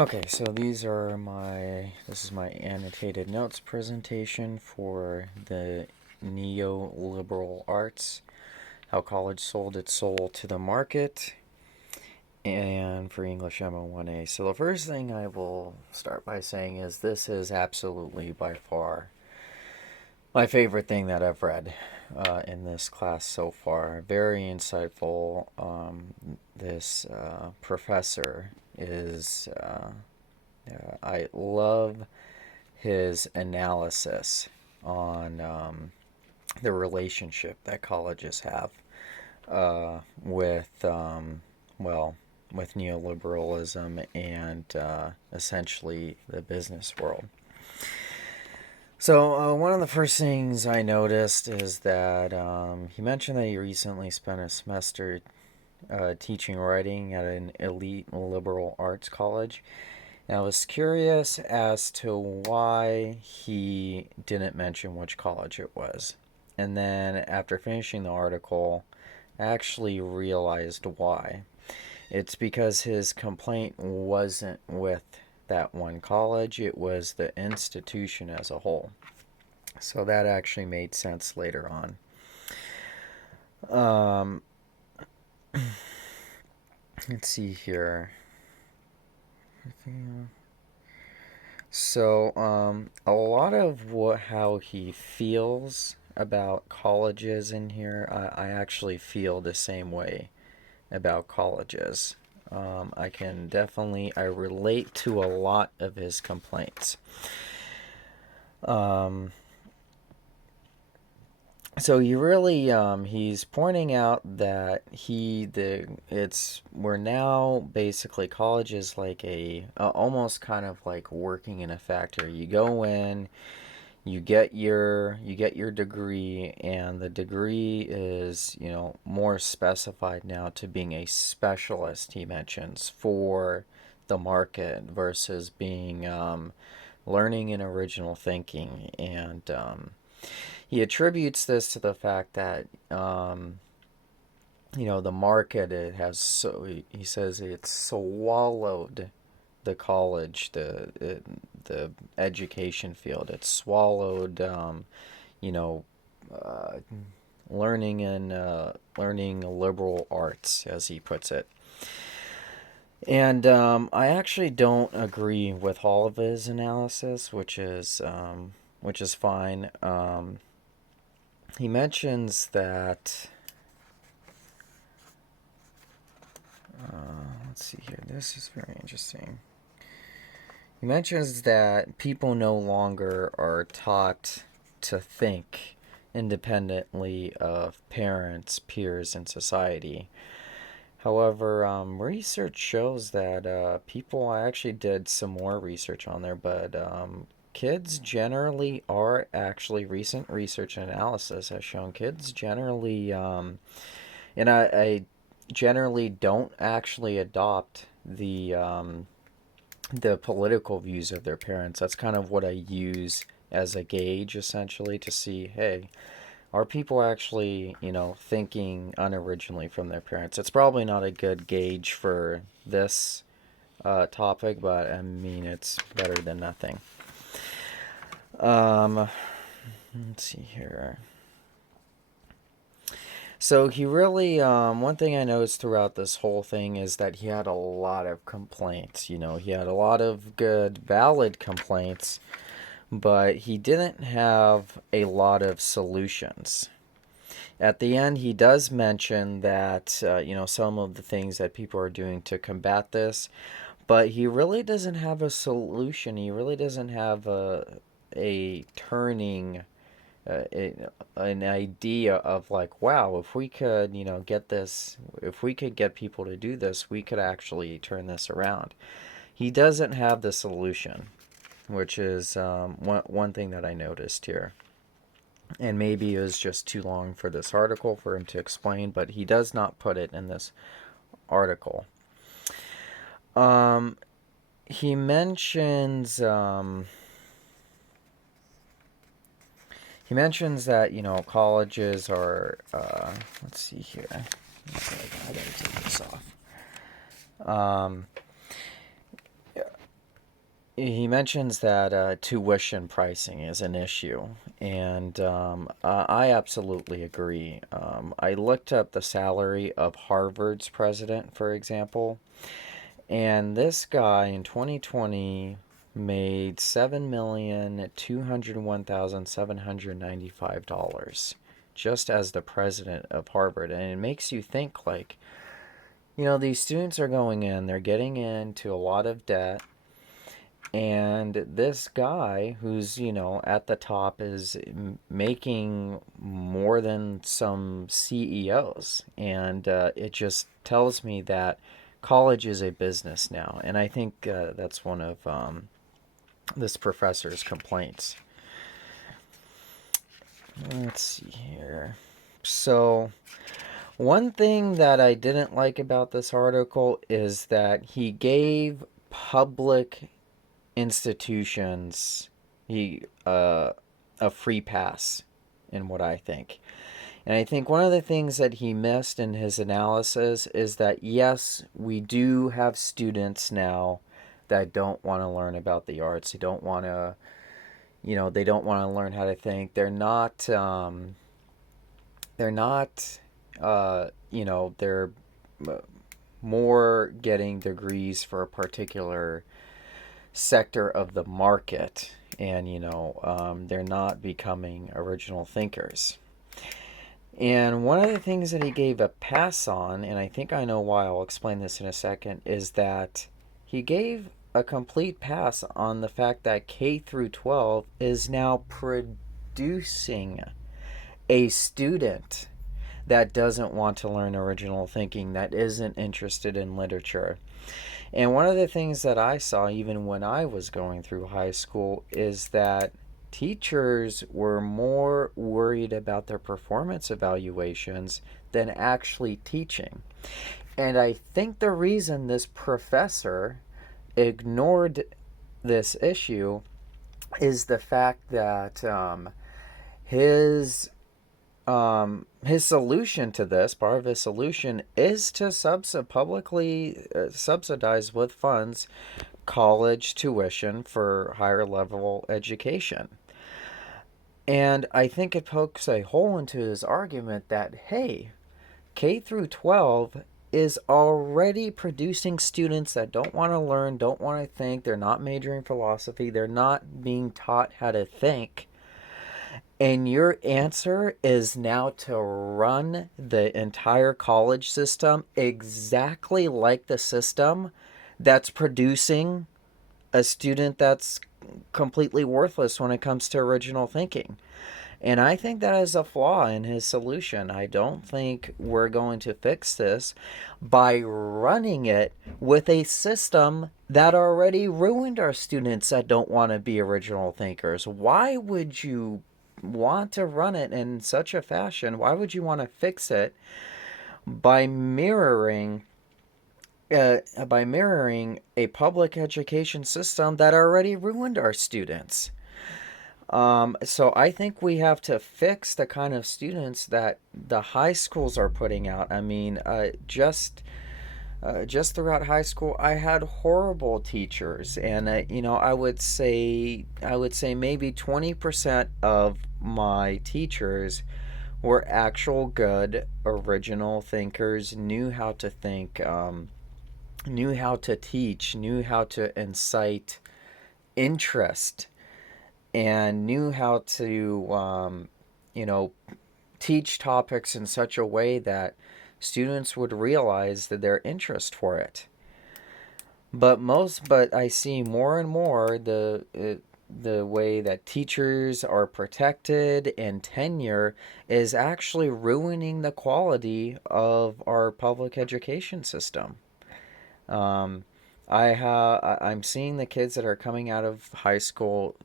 Okay, so this is my annotated notes presentation for the Neoliberal Arts, how college sold its soul to the market, and for English MO1A. So the first thing I will start by saying is this is absolutely by far my favorite thing that I've read in this class so far. Very insightful. This professor is I love his analysis on the relationship that colleges have with, well, with neoliberalism and essentially the business world. So, one of the first things I noticed is that he mentioned that he recently spent a semester teaching writing at an elite liberal arts college. And I was curious as to why he didn't mention which college it was. And then after finishing the article, I actually realized why. It's because his complaint wasn't with that one college, it was the institution as a whole. So that actually made sense later on. Um, let's see here. So, a lot of how he feels about colleges in here, I actually feel the same way about colleges. I relate to a lot of his complaints. Um, so he's pointing out that we're now basically college is like almost kind of like working in a factory. You go in, you get your degree, and the degree is more specified now to being a specialist, he mentions, for the market versus being learning and original thinking. And he attributes this to the fact that the market, it has, so he says it's swallowed the college, the education field. It's swallowed, you know, uh, learning liberal arts, as he puts it. And I actually don't agree with all of his analysis, which is fine. He mentions that. Let's see here. This is very interesting. He mentions that people no longer are taught to think independently of parents, peers, and society. However, research shows that I actually did some more research on there, but kids generally are actually, recent research and analysis has shown kids generally, and I generally don't actually adopt the political views of their parents. That's kind of what I use as a gauge, essentially, to see, hey, are people actually, thinking unoriginally from their parents? It's probably not a good gauge for this topic, but I mean, it's better than nothing. Let's see here. So he really, one thing I noticed throughout this whole thing is that he had a lot of complaints. He had a lot of good, valid complaints, but he didn't have a lot of solutions. At the end, he does mention that, some of the things that people are doing to combat this, but he really doesn't have a solution. He really doesn't have a turning an idea of like, wow, if we could, get this, if we could get people to do this, we could actually turn this around. He doesn't have the solution, which is one thing that I noticed here. And maybe it was just too long for this article for him to explain, but he does not put it in this article. Um, he mentions that colleges are. Let's see here. I gotta take this off. Um, he mentions that tuition pricing is an issue, and I absolutely agree. I looked up the salary of Harvard's president, for example, and this guy in 2020 made $7,201,795 just as the president of Harvard. And it makes you think, like, these students are going in, they're getting into a lot of debt, and this guy who's, at the top is making more than some CEOs. And it just tells me that college is a business now. And I think that's one of this professor's complaints. Let's see here. So, one thing that I didn't like about this article is that he gave public institutions he a free pass in what I think. And I think one of the things that he missed in his analysis is that yes, we do have students now that don't want to learn about the arts. They don't want to, they don't want to learn how to think. They're not, they're more getting degrees for a particular sector of the market, and they're not becoming original thinkers. And one of the things that he gave a pass on, and I think I know why, I'll explain this in a second, is that he gave a complete pass on the fact that K through 12 is now producing a student that doesn't want to learn original thinking, that isn't interested in literature. And one of the things that I saw even when I was going through high school is that teachers were more worried about their performance evaluations than actually teaching. And I think the reason this professor ignored this issue is the fact that his solution to this, part of his solution, is to publicly subsidize with funds college tuition for higher level education. And I think it pokes a hole into his argument that, hey, K through 12 is already producing students that don't want to learn, don't want to think, they're not majoring in philosophy, they're not being taught how to think. And your answer is now to run the entire college system exactly like the system that's producing a student that's completely worthless when it comes to original thinking. And I think that is a flaw in his solution. I don't think we're going to fix this by running it with a system that already ruined our students that don't want to be original thinkers. Why would you want to run it in such a fashion? Why would you want to fix it by mirroring a public education system that already ruined our students? So I think we have to fix the kind of students that the high schools are putting out. I mean, just throughout high school, I had horrible teachers, and I would say maybe 20% of my teachers were actual good original thinkers, knew how to think, knew how to teach, knew how to incite interest, and knew how to you know teach topics in such a way that students would realize that their interest for it. But I see more and more the way that teachers are protected and tenure is actually ruining the quality of our public education system. Um, I'm seeing the kids that are coming out of high school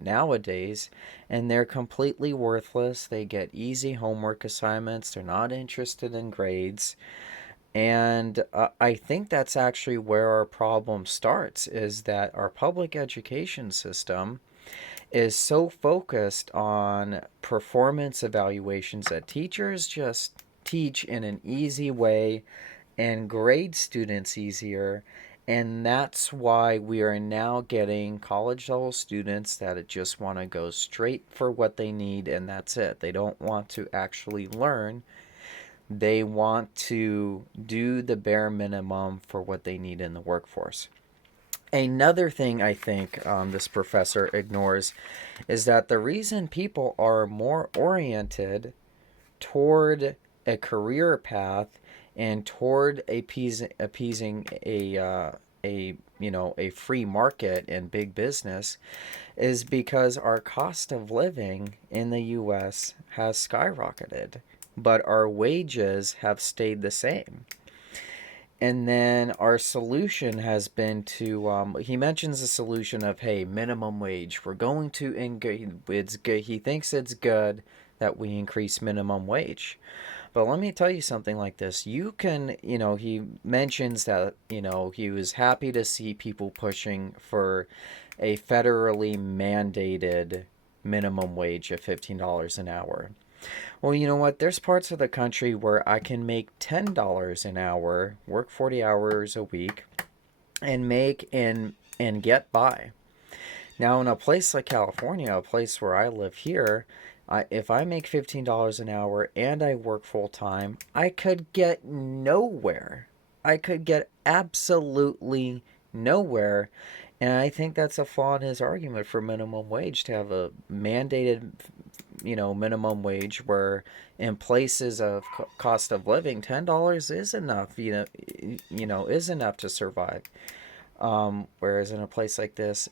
nowadays, and they're completely worthless. They get easy homework assignments. They're not interested in grades, and I think that's actually where our problem starts. Is that our public education system is so focused on performance evaluations that teachers just teach in an easy way and grade students easier, And that's why we are now getting college level students that just want to go straight for what they need and that's it. They don't want to actually learn. They want to do the bare minimum for what they need in the workforce. Another thing I think this professor ignores is that the reason people are more oriented toward a career path and toward appeasing a a free market and big business is because our cost of living in the U.S. has skyrocketed, but our wages have stayed the same. And then our solution has been to he mentions the solution of, hey, minimum wage, we're going to it's good, he thinks it's good that we increase minimum wage. But let me tell you something like this. You can, he mentions that, he was happy to see people pushing for a federally mandated minimum wage of $15 an hour. Well, you know what? There's parts of the country where I can make $10 an hour, work 40 hours a week, and make and get by. Now, in a place like California, a place where I live here, if I make $15 an hour and I work full time, I could get nowhere. I could get absolutely nowhere. And I think that's a flaw in his argument for minimum wage, to have a mandated, minimum wage where in places of cost of living, $10 is enough, is enough to survive. Whereas in a place like this,